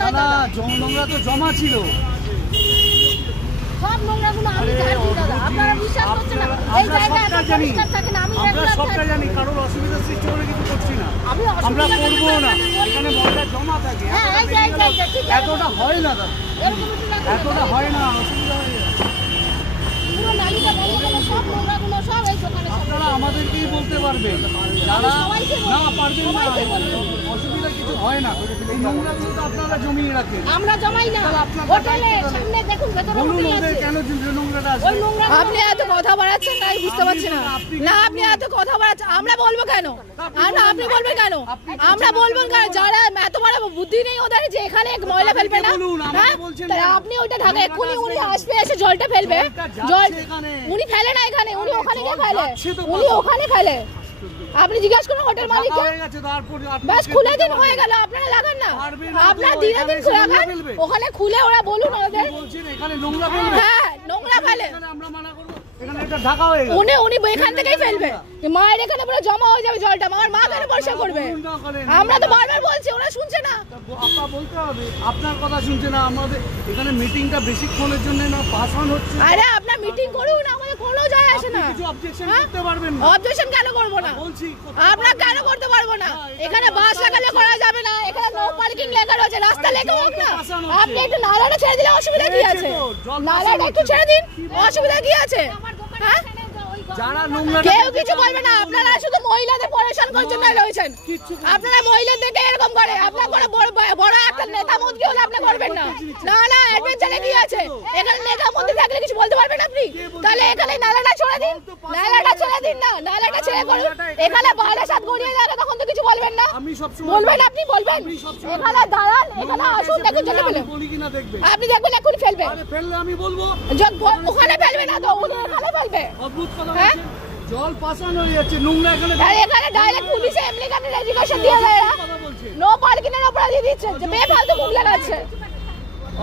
কোথায় দাদা? নোংরা তো জমা ছিল, সব নোংরাগুলো আমি জানি দাদা, আপনারা বিশ্বাস করছেন না? এই জায়গায় এত পরিষ্কার থাকে না, আমি রেগুলার সবটা জানি, কারোর অসুবিধা সৃষ্টি করে কিছু করছি না, আমরা করবো না। এখানে ময়লা জমা থাকে, এতটা হয় না দাদা, এতটা হয় না, অসুবিধা হয়ে যায়। পুরো নালিটা বন্ধ করে সব নোংরাগুলো সব এই দোকানে। আপনারা আমাদেরকেই বলতে পারবেন, যারা না পারবেন না, অসুবিধা কিছু হয় না। এই নোংরাগুলো তো আপনারা জমিয়ে রাখেন, আমরা জমাই না। হোটেলে সামনে দেখুন ভেতরে বলুন হোটেল ওদের আছে, কেন নোংরাটা ওই নোংরা আপনি এত কথা বাড়াচ্ছেন না, আমি বুঝতে পারছি না। না আপনি এত কথা বাড়াচ্ছেন, আমরা বলবো কেন? আপনি বলবেন কেন? আমরা বলবো কেন? যারা এত বড় বুদ্ধি নেই ওদের যে এখানে ময়লা ফেলবে না, হ্যাঁ? তাই আপনি ওইটা ঢাকা, এক্ষুনি উনি আসবে, এসে জলটা ফেলবে। জল উনি ফেলে না এখানে, উনি ওখানে গিয়ে ফেলে, উনি ওখানে ফেলে। আপনি জিজ্ঞাসা করুন হোটেল মালিককে, ব্যাস খুলে দিন, হয়ে গেল। আপনারা লাগান না, আপনারা দিনে দিন লাগান, ওখানে খুলে ওরা বলুন ওদের। হ্যাঁ নোংরা ফেলে, উনি এখান থেকেই ফেলবে, মায়ের এখানে পুরো জমা হয়ে যাবে জলটা, আমার মা কেন পরিষ্কার করবে? আমরা তো বারবার বলছি, ওরা শুনছে না। বলতে হবে, আপনার কথা শুনছে না। আমাদের এখানে মিটিংটা বেশিক্ষণের জন্য না, পাস অন হচ্ছে। আরে আপনার মিটিং করুন, আমাদের কোনো যায় আসে না। কিছু অবজেকশন করতে পারবেন না? অবজেকশন কেন করব না? বলছি আপনারা কেন করতে পারবো না? এখানে বাস লাগালে করা যাবে না, এখানে নো পার্কিং লেখা রয়েছে, রাস্তা লেখা হোক না। আপনি একটু নালাটা ছেড়ে দিলে অসুবিধা কি আছে? নালাটা একটু ছেড়ে দিন, অসুবিধা কি আছে? হ্যাঁ, যারা নোংরা কেউ কিছু বলবে না। আপনারা শুধু মহিলাদের পরেশান করার জন্য রয়েছেন। আপনারা মহিলাদেরকে এরকম করে, আপনার কোনো বড় একটা নেতা মন্ত্রী হলে আপনি করবেন না। না না, অ্যাডভেঞ্চারে কি আছে? এখানে নেতা মন্ত্রী থাকলে কিছু বলতে পারবেন আপনি? তাহলে এখানে নালাটা ছেড়ে দিন, নালাটা ছেড়ে দিন, না নালাটা ছেড়ে করুন। এখানে বাইরে সাথ গড়িয়ে যাবে, তখন তো কিছু বলবেন না। বলবেন, আপনি বলবেন। এখানে দাঁড়ান, এখানে আসুন, দেখুন যেটা ফেলে আপনি দেখবেন এক্ষুনি ফেলবে। আমি বলবো ওখানে ফেলবে না তো, উনি এখানে ফেলবে। অদ্ভুত কথা বলছেন, জল পাসান হয়ে যাচ্ছে, নোংরা এখানে। এখানে ডাইরেক্ট পুলিশে এমনি এখানে রেজিস্ট্রেশন দিয়ে দেয়, নো পার্কিং এর অপরাধ দিয়ে দিচ্ছে, যে বেফালতু মুখ লাগাচ্ছে,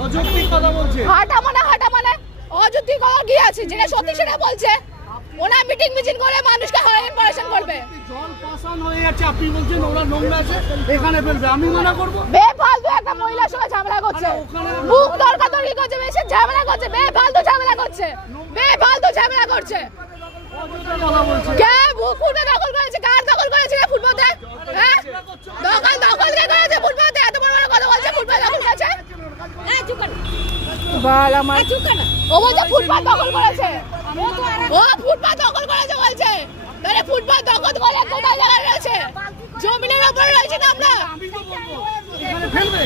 অযৌক্তিক কথা বলছে। হাঁটা মানে অযৌক্তিক কথা কি আছে? যেটা সত্যি সেটা বলছে। ওনা মিটিং করে মানুষকে হয়রান পরেশান করবে। জল পাসান হয়ে যাচ্ছে, আপনি বলছেন ওরা নোংরা আছে এখানে ফেলবে, আমি মানা করব? বেফালতু একটা মহিলার সঙ্গে ঝামেলা করছে, মুখ তর্কাতর্কি করছে, বেশি ঝামেলা করছে, বেফালতু ঝামেলা করছে, বেফালতু ঝামেলা করছে। কে ফুটপাত দখল করেছে? কার দখল করেছে ফুটপাতে? হ্যাঁ, দখল কে করেছে ফুটপাতে? এত বড় বড় কথা বলছে, ফুটপাত দখল করেছে। এই চুপ কর, বাল আমার চুপ কর। ও বলছে ফুটপাত দখল করেছে, ও ফুটপাত দখল করেছে বলছে। তাহলে ফুটপাত দখল করে কোথায় জায়গা রয়েছে? জমিনের উপর রয়েছে না আমরা। আমি তো বলবো এখানে ফেলবে।